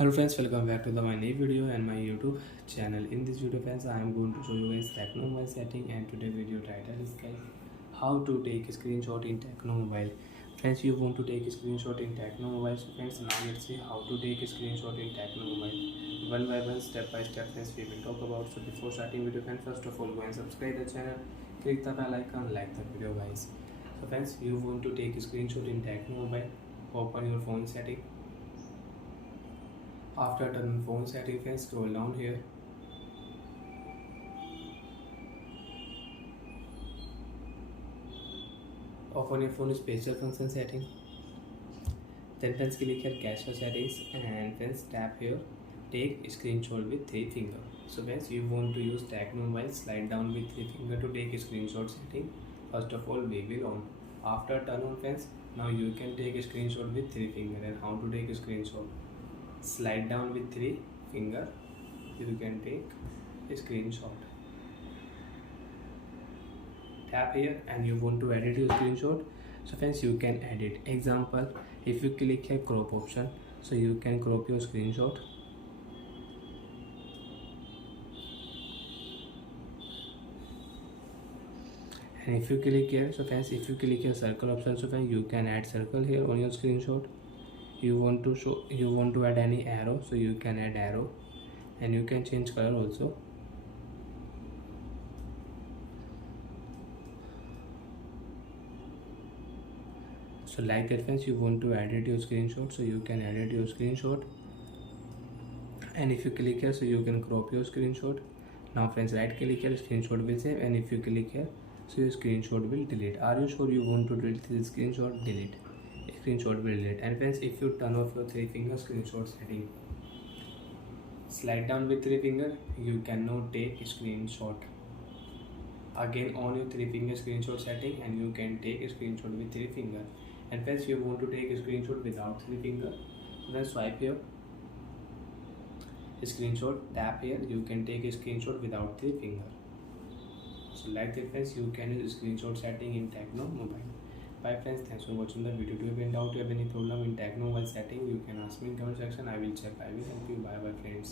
Hello friends, welcome back to my new video and my YouTube channel. In this video friends, I am going to show you guys Tecno mobile setting, and today video title is guys how to take a screenshot in Tecno mobile. Friends, you want to take a screenshot in Tecno mobile. So friends, now let's see how to take a screenshot in Tecno mobile. One by one, step by step friends, we will talk about. So before starting video friends, first of all go and subscribe the channel, click the bell icon, like the video guys. So friends, you want to take a screenshot in Tecno mobile. Open your phone setting. After turning phone setting friends, scroll down here. Open your phone special function setting. Then friends click here cache settings and friends tap here take screenshot with 3 finger. So friends, you want to use Tecno mobile, slide down with 3 finger to take a screenshot setting. First of all we will on. After turn on friends, now you can take a screenshot with 3 finger. And how to take a screenshot? Slide down with 3 finger, you can take a screenshot. Tap here and you want to edit your screenshot. So friends, you can edit. Example, if you click here crop option, so you can crop your screenshot. And if you click here, so friends, if you click here circle option, so friends, you can add circle here on your screenshot. You want to add any arrow, so you can add arrow, and you can change color also. So like that friends, you want to edit your screenshot, so you can edit your screenshot. And if you click here, so you can crop your screenshot. Now friends, right click here, screenshot will save, and if you click here, so your screenshot will delete. Are you sure you want to delete this screenshot? Delete. Screenshot will delete. And friends, if you turn off your 3 finger screenshot setting, slide down with 3 finger, you cannot take screenshot. Again on your 3 finger screenshot setting and you can take a screenshot with 3 finger. And friends, you want to take a screenshot without 3 finger, then swipe here screenshot, tap here, you can take a screenshot without 3 finger. So like that friends, you can use screenshot setting in Tecno mobile. Bye friends, thanks for watching the video. Do you have any doubt, you have any problem in Tecno mobile setting, you can ask me in comment section. I will check, I will help you. Bye bye friends.